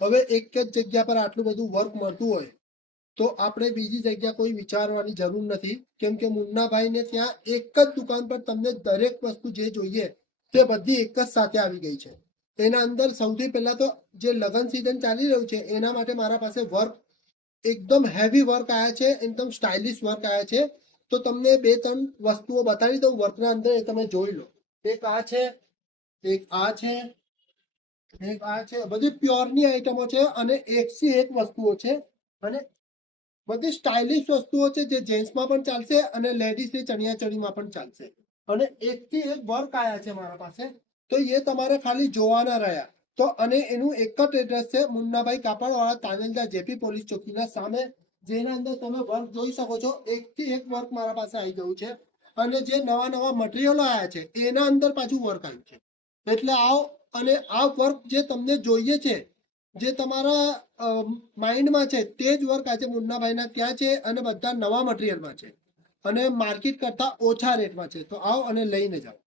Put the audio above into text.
હવે એક જ જગ્યા પર આટલું બધું વર્ક મળતું હોય તો આપણે બીજી જગ્યા કોઈ વિચારવાની જરૂર નથી, કેમ કે મુન્નાભાઈને ત્યાં એક જ દુકાન પર તમને દરેક વસ્તુ જે જોઈએ તે બધી એક જ સાથે આવી ગઈ છે. એના અંદર સૌથી પહેલા તો જે લગ્ન સિઝન ચાલી રહ્યું છે એના માટે મારા પાસે વર્ક એકદમ હેવી વર્ક આવ્યા છે, એકદમ સ્ટાઇલિશ વર્ક આવ્યા છે. તો તમને બે ત્રણ વસ્તુઓ બતાવી દઉં વર્કના અંદર, એ તમે જોઈ લો. એક આ છે, એક આ છે, એક આ છે. બધી પ્યોરની આઈટમો છે અને એકથી એક વસ્તુઓ છે અને બધી સ્ટાઇલિશ વસ્તુઓ છે જે જેન્ટ્સમાં પણ ચાલશે અને લેડીઝની ચણિયાચોળીમાં પણ ચાલશે. અને એકથી એક વર્ક આવ્યા છે મારા પાસે, તો એ તમારે ખાલી જોવાના રહ્યા. તો અને એનું એક જ એડ્રેસ છે, મુન્નાભાઈ કાપડવાળા, તાનેલજા જેપી પોલીસ ચોકીના સામે, જેના અંદર તમે વર્ક જોઈ શકો છો. એકથી એક વર્ક મારા પાસે આવી ગયું છે અને જે નવા નવા મટીરિયલો આવ્યા છે એના અંદર પાછું વર્ક આવ્યું છે. એટલે આવો અને આ વર્ક જે તમને જોઈએ છે, જે તમારા માઇન્ડમાં છે, તે જ વર્ક આજે મુન્નાભાઈના ત્યાં છે અને બધા નવા મટીરિયલમાં છે અને માર્કેટ કરતા ઓછા રેટમાં છે. તો આવો અને લઈને જાઓ.